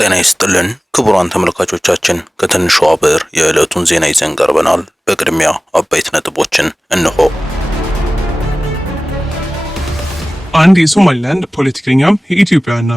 ጤና ይስጥልን ክቡራን ተመልካቾቻችን፣ ከትንሿ ብዕር የዕለቱን ዜና ይዘን ቀርበናል። በቅድሚያ አበይት ነጥቦችን እንሆ። አንድ የሶማሊላንድ ፖለቲከኛም የኢትዮጵያና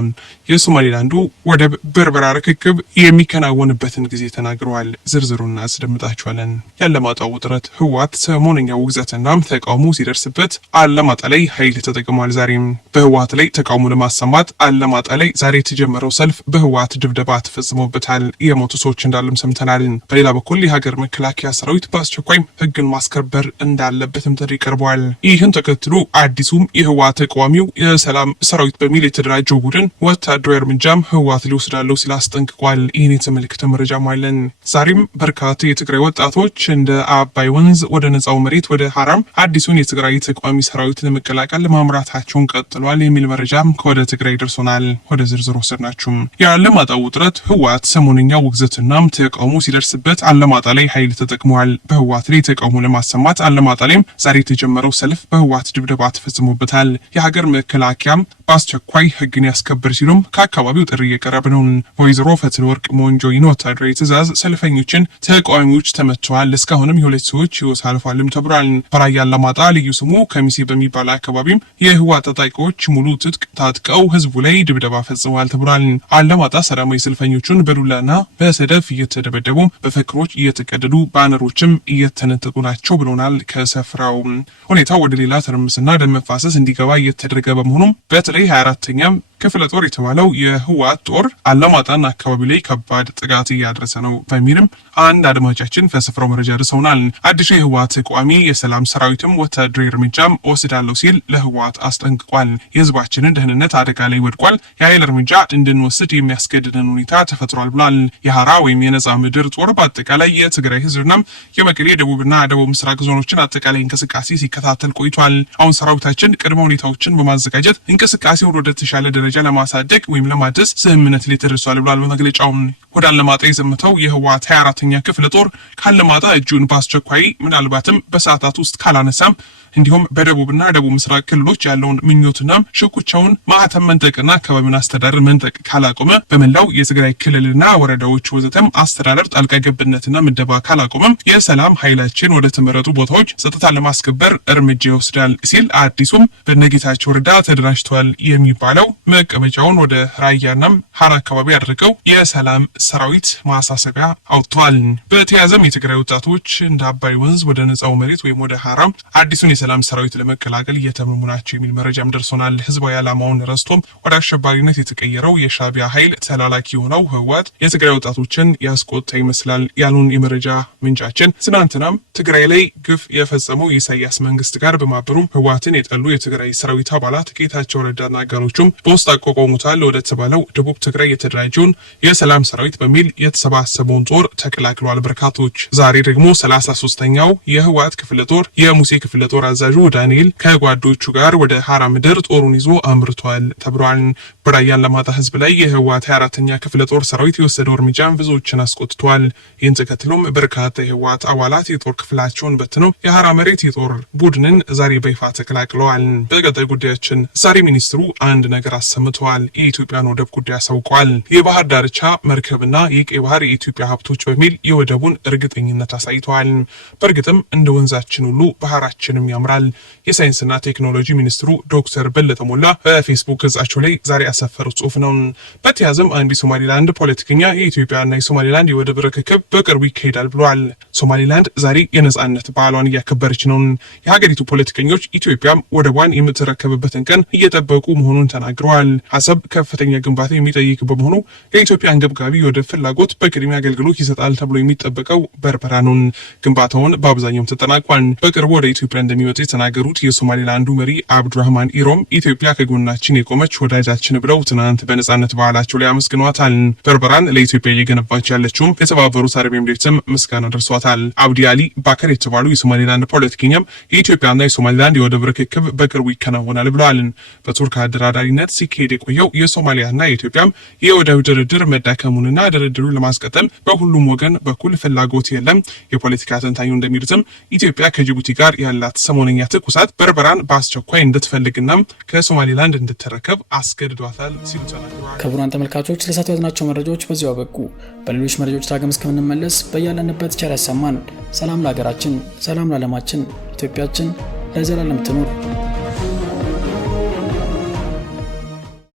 የሶማሊላንዱ ወደብ በርበራ ርክክብ የሚከናወንበትን ጊዜ ተናግረዋል። ዝርዝሩን አስደምጣችኋለን። ያለማጣው ውጥረት ህወሓት ሰሞነኛው ውግዘትና ተቃውሞ ሲደርስበት አለማጣ ላይ ኃይል ተጠቅሟል። ዛሬም በህወሓት ላይ ተቃውሞ ለማሰማት አለማጣ ላይ ዛሬ የተጀመረው ሰልፍ በህወሓት ድብደባ ተፈጽሞበታል። የሞቱ ሰዎች እንዳሉም ሰምተናል። በሌላ በኩል የሀገር መከላከያ ሰራዊት በአስቸኳይ ህግን ማስከበር እንዳለበትም ጥሪ ቀርቧል። ይህን ተከትሎ አዲሱም የህወሓት ተቃዋሚው የሰላም ሰራዊት በሚል የተደራጀው ቡድን ወታደራዊ እርምጃም ህወሓት ሊወስዳለው ሲል አስጠንቅቋል። ይህን የተመለከተ መረጃም አለን። ዛሬም በርካታ የትግራይ ወጣቶች እንደ አባይ ወንዝ ወደ ነጻው መሬት ወደ ሀራም አዲሱን የትግራይ ተቃዋሚ ሰራዊት ለመቀላቀል ማምራታቸውን ቀጥሏል የሚል መረጃም ከወደ ትግራይ ደርሶናል። ወደ ዝርዝር ወሰድናችሁ። የአለማጣው ውጥረት ህወሓት ሰሞነኛ ውግዘትናም ተቃውሞ ሲደርስበት አለማጣ ላይ ኃይል ተጠቅሟል። በህወሓት ላይ ተቃውሞ ለማሰማት አለማጣ ላይም ዛሬ የተጀመረው ሰልፍ በህወሓት ድብደባ ተፈጽሞበታል። የሀገር መከላከያም በአስቸኳይ ህግን ያስከብር ሲሉም ከአካባቢው ጥሪ እየቀረበ ነው። በወይዘሮ ፈትለወርቅ ሞንጆይን ወታደራዊ ትዕዛዝ ሰልፈኞችን ተቃዋሚዎች ተመተዋል። እስካሁንም የሁለት ሰዎች ህይወት አልፏልም ተብሏል። በራያ አላማጣ ልዩ ስሙ ከሚሴ በሚባል አካባቢም የህወሓት ታጣቂዎች ሙሉ ትጥቅ ታጥቀው ህዝቡ ላይ ድብደባ ፈጽመዋል ተብሏል። አላማጣ ሰላማዊ ሰልፈኞቹን በዱላና በሰደፍ እየተደበደቡ በፈክሮች እየተቀደዱ ባነሮችም እየተነጠቁ ናቸው ብሎናል። ከስፍራው ሁኔታው ወደ ሌላ ትርምስና ደም መፋሰስ እንዲገባ እየተደረገ በመሆኑም በተለይ 24ኛም ክፍለ ጦር የተባለው የህወሓት ጦር አላማጣና አካባቢ ላይ ከባድ ጥቃት እያደረሰ ነው በሚልም አንድ አድማጫችን ከስፍራው መረጃ ደርሰውናል። አዲሱ የህወሓት ተቃዋሚ የሰላም ሰራዊትም ወታደራዊ እርምጃም ወስዳለው ሲል ለህወሓት አስጠንቅቋል። የህዝባችንን ደህንነት አደጋ ላይ ወድቋል፣ የኃይል እርምጃ እንድንወስድ የሚያስገድደን ሁኔታ ተፈጥሯል ብሏል። የሀራ ወይም የነጻ ምድር ጦር በአጠቃላይ የትግራይ ህዝብና የመቀሌ ደቡብና ደቡብ ምስራቅ ዞኖችን አጠቃላይ እንቅስቃሴ ሲከታተል ቆይቷል። አሁን ሰራዊታችን ቅድመ ሁኔታዎችን በማዘጋጀት እንቅስቃሴውን ወደ ተሻለ ደረጃ ለማሳደግ ወይም ለማድረስ ስምምነት ላይ ተደርሷል ብሏል። በመግለጫው ወደ አለማጣ የዘመተው የህወሓት 24ኛ ክፍለ ጦር ካለማጣ እጁን በአስቸኳይ ምናልባትም በሰዓታት ውስጥ ካላነሳም እንዲሁም በደቡብና ደቡብ ምስራቅ ክልሎች ያለውን ምኞትና ሽኩቻውን ማህተም መንጠቅና አካባቢውን አስተዳደር መንጠቅ ካላቆመ በመላው የትግራይ ክልልና ወረዳዎች ወዘተም አስተዳደር ጣልቃ ገብነትና ምደባ ካላቆመም የሰላም ኃይላችን ወደ ተመረጡ ቦታዎች ጸጥታ ለማስከበር እርምጃ ይወስዳል ሲል አዲሱም በነጌታቸው ረዳ ተደራጅቷል የሚባለው መቀመጫውን ወደ ራያና ሀራ አካባቢ ያደረገው የሰላም ሰራዊት ማሳሰቢያ አውጥቷል። በተያዘም የትግራይ ወጣቶች እንደ አባይ ወንዝ ወደ ነጻው መሬት ወይም ወደ ሀራም አዲሱን የሰላም ሰራዊት ለመቀላቀል እየተመሙ ናቸው የሚል መረጃም ደርሶናል። ህዝባዊ ዓላማውን ረስቶም ወደ አሸባሪነት የተቀየረው የሻቢያ ኃይል ተላላኪ የሆነው ህወሓት የትግራይ ወጣቶችን ያስቆጣ ይመስላል ያሉን የመረጃ ምንጫችን ትናንትናም ትግራይ ላይ ግፍ የፈጸመው የኢሳያስ መንግስት ጋር በማበሩም ህወሓትን የጠሉ የትግራይ ሰራዊት አባላት ጌታቸው ረዳና አጋሮቹም በውስጥ አቋቋሙታል ወደ ተባለው ደቡብ ትግራይ የተደራጀውን የሰላም ሰራዊት በሚል የተሰባሰበውን ጦር ተቀላቅለዋል በርካቶች። ዛሬ ደግሞ 33ኛው የህወሓት ክፍለ ጦር የሙሴ ክፍለ ጦር አዛዡ ዳንኤል ከጓዶቹ ጋር ወደ ሀራ ምድር ጦሩን ይዞ አምርቷል ተብሏል። በራያ አላማጣ ህዝብ ላይ የህወሓት 24ኛ ክፍለ ጦር ሰራዊት የወሰደው እርምጃ ብዙዎችን አስቆጥቷል። ይህን ተከትሎም በርካታ የህወሓት አባላት የጦር ክፍላቸውን በትነው የሀራ መሬት የጦር ቡድንን ዛሬ በይፋ ተቀላቅለዋል። በቀጣይ ጉዳያችን ዛሬ ሚኒስትሩ አንድ ነገር አሰምተዋል። የኢትዮጵያን ወደብ ጉዳይ አሳውቀዋል። የባህር ዳርቻ መርከብና የቀይ ባህር የኢትዮጵያ ሀብቶች በሚል የወደቡን እርግጠኝነት አሳይተዋል። በእርግጥም እንደ ወንዛችን ሁሉ ባህራችንም ያምራል። የሳይንስና ቴክኖሎጂ ሚኒስትሩ ዶክተር በለጠ ሞላ በፌስቡክ ገጻቸው ላይ ዛሬ ያሰፈሩት ጽሁፍ ነው። በተያዘም አንድ የሶማሊላንድ ፖለቲከኛ የኢትዮጵያና የሶማሊላንድ የወደብ ርክክብ በቅርቡ ይካሄዳል ብሏል። ሶማሊላንድ ዛሬ የነጻነት በዓሏን እያከበረች ነው። የሀገሪቱ ፖለቲከኞች ኢትዮጵያም ወደቧን የምትረከብበትን ቀን እየጠበቁ መሆኑን ተናግረዋል። አሰብ ከፍተኛ ግንባታ የሚጠይቅ በመሆኑ የኢትዮጵያ አንገብጋቢ የወደብ ፍላጎት በቅድሚያ አገልግሎት ይሰጣል ተብሎ የሚጠበቀው በርበራ ነው። ግንባታውን በአብዛኛው ተጠናቋል። በቅርቡ ወደ ኢትዮጵያ እንደሚመጡ የተናገሩት የሶማሊላንዱ መሪ አብዱራህማን ኢሮም ኢትዮጵያ ከጎናችን የቆመች ወዳጃችን ብለው ትናንት በነጻነት በዓላቸው ላይ አመስግኗታል። በርበራን ለኢትዮጵያ እየገነባች ያለችውም የተባበሩት አረብ ኤምሬትስም ምስጋና ደርሷታል። አብዲ አሊ ባከር የተባሉ የሶማሊላንድ ፖለቲከኛም የኢትዮጵያና የሶማሊላንድ የወደብ ርክክብ በቅርቡ ይከናወናል ብለዋል። በቱርክ አደራዳሪነት ሲካሄድ የቆየው የሶማሊያና የኢትዮጵያም የወደብ ድርድር መዳከሙንና ድርድሩን ለማስቀጠል በሁሉም ወገን በኩል ፍላጎት የለም። የፖለቲካ ተንታኙ እንደሚሉትም ኢትዮጵያ ከጅቡቲ ጋር ያላት ሰሞኑ ሰሞነኛ ትኩሳት በርበራን በአስቸኳይ እንድትፈልግና ከሶማሌላንድ እንድትረከብ አስገድዷታል ሲሉ ተናግረዋል። ክቡራን ተመልካቾች ለሰዓቱ ያዝናቸው መረጃዎች በዚሁ አበቁ። በሌሎች መረጃዎች ዳግም እስከምንመለስ በያለንበት ቸር ያሰማን። ሰላም ለሀገራችን፣ ሰላም ለዓለማችን። ኢትዮጵያችን ለዘላለም ትኑር።